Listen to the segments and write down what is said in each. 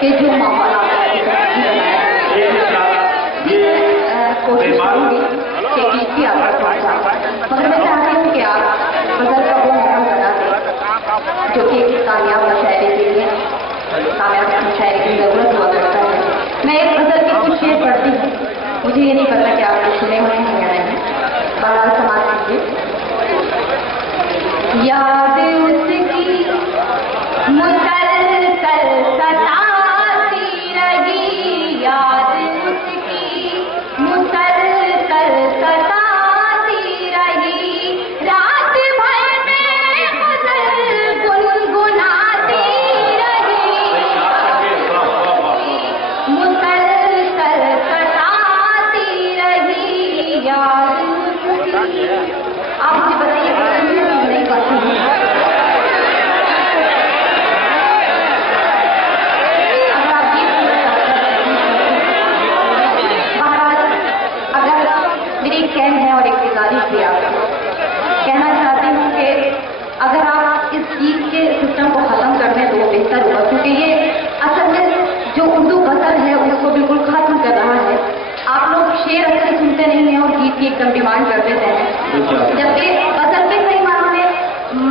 कि जो माहौल कोशिश करूँगी कि गीत की आप तक पहुँचा, मगर मैं चाहती हूँ कि आप गजल का वो महम बना दें जो कि कामयाब शायरी के लिए कामयाब शायरी की जरूरत हुआ करता है। मैं एक गजल की कुछ शेर पढ़ती हूँ, मुझे ये नहीं पता कि आपने सुने हुए हैं या नहीं, बहरहाल समाज कीजिए। याद उसकी मुसलसल सताती रही, याद उसकी मुसलसल सताती रही, रात भर में गजल गुनगुनाती रही, मुसलसल सताती रही, याद उसकी। आप मुझे बताइए नहीं पाती हूँ। कहना है और एक गुजारिश भी आपको कहना चाहती हूँ कि अगर आप इस गीत के सिस्टम को खत्म कर दें तो वो बेहतर होगा, क्योंकि ये असल में जो उर्दू गजल है उसको बिल्कुल खत्म कर रहा है। आप लोग शेर अक्सर सुनते नहीं हैं और गीत की एकदम डिमांड कर देते हैं, जबकि गजल के कई मानों में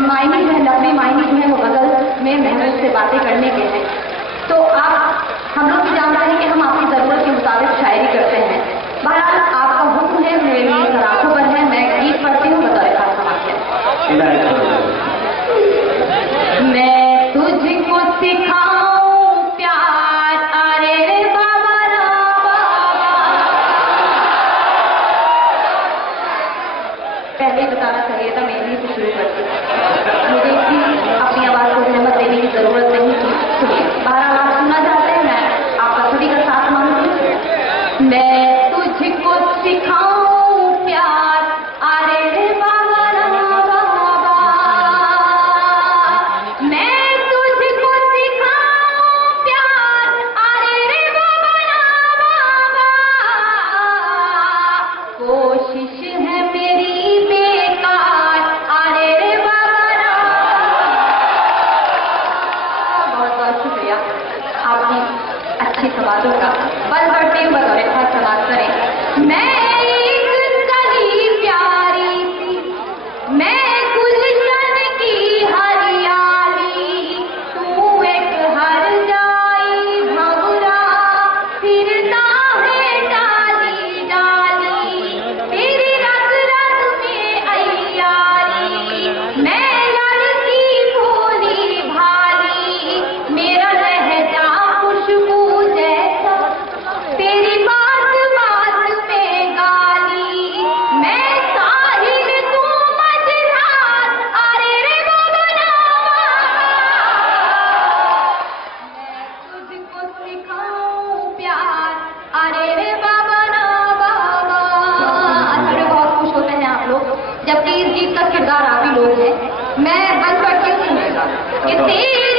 मायने जो है, लफ्ज़ी मायने जो है वो गजल में मेहनत से बातें करने के हैं। तो आप हम लोग भी जानते हैं कि हम आपकी ज़रूरत के मुताबिक शायरी करते हैं। बहरहाल आपका हुक्म है, मेरे लिए सराखों पर है, मैं गीत पढ़ती हूँ, बतौर खास समाज। मैं तुझको सिखाऊं प्यार, अरे रे बाबा रा बाबा। पहले ही बताना चाहिए था, मैं यहीं से शुरू करती हूँ, मुझे इसकी अपनी आवाज़ को हिम्मत देने की जरूरत नहीं थी। सुनिए, बहरहाल आप सुनना चाहते हैं, मैं आपका सभी का साथ मांगती। मैं तुझको सिखाऊं प्यार, अरे रे बाबा रा बाबा, मैं तुझको सिखाऊं प्यार, अरे रे बाबा रा बाबा, कोशिश है मेरी बेकार, अरे रे बाबा रा। बहुत बहुत शुक्रिया आपकी अच्छी समाजों का। बल बढ़ते हुए बतौर खास समाज करें। मैं एक कली प्यारी सी, मैं गुलशन की हरियाली, तू एक हर जाई भंवरा, फिरता है डाली डाली, तेरी रग रग में अय्यारी, मैं लड़की भोली भाली, मेरा लहजा खुशबू जैसा, तेरी बात बात में गाली, मैं साहिल तू मझधार, अरे रे बाबा रा बाबा, मैं तुझको सिखाऊं प्यार, अरे रे बाबा रा बाबा। असल में बहुत खुश होते हैं आप लोग, जबकि इस गीत का किरदार आप ही लोग हैं। मैं बन पड़ती हूँ कि तेरी